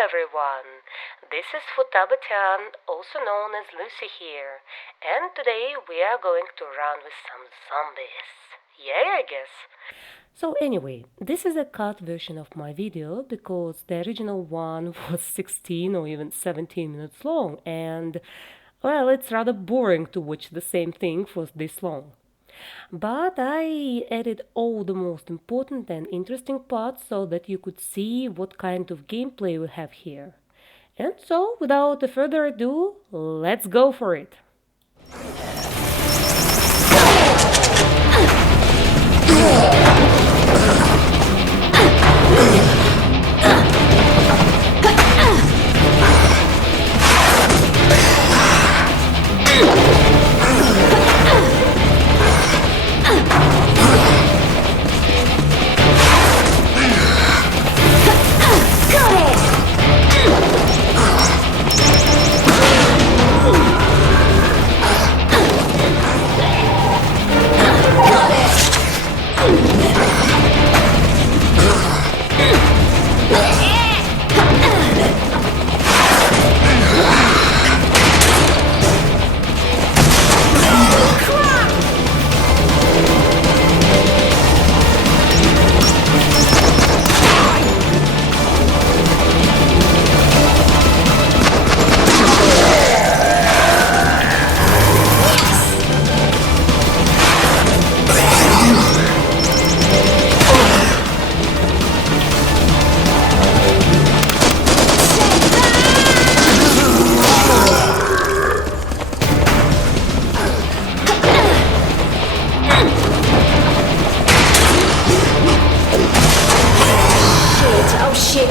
everyone, this is Futabatian, also known as Lucy here, and today we are going to run with some zombies. Yay, I guess. So anyway, this is a cut version of my video because the original one was 16 or even 17 minutes long, and well, it's rather boring to watch the same thing for this long. But I added all the most important and interesting parts so that you could see what kind of gameplay we have here. And so, without further ado, let's go for it!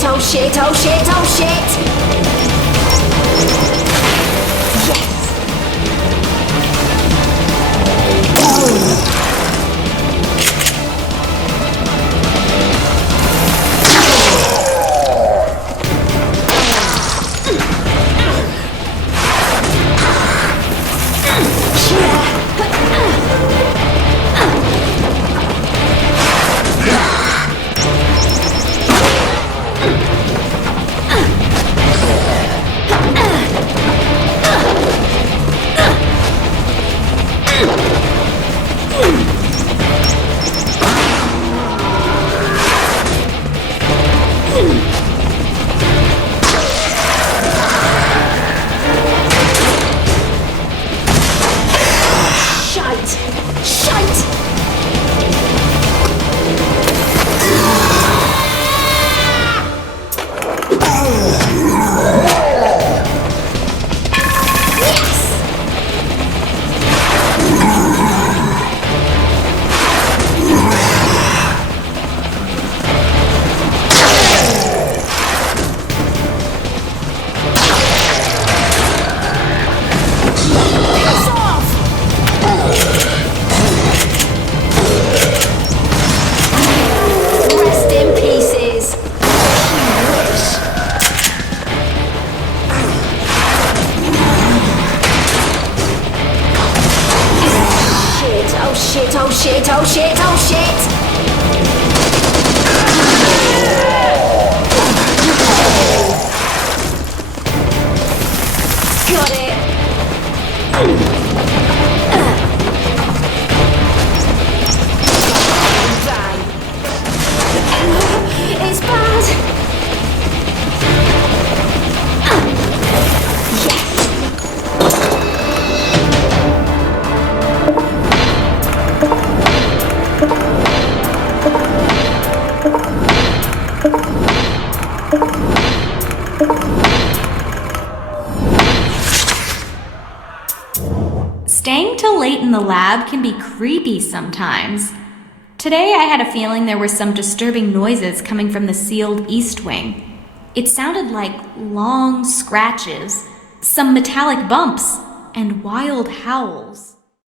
Oh shit, oh shit, oh shit! Yes! Oh shit, oh shit, oh shit! Got it! It's bad! Staying till late in the lab can be creepy sometimes. Today I had a feeling there were some disturbing noises coming from the sealed east wing. It sounded like long scratches, some metallic bumps, and wild howls.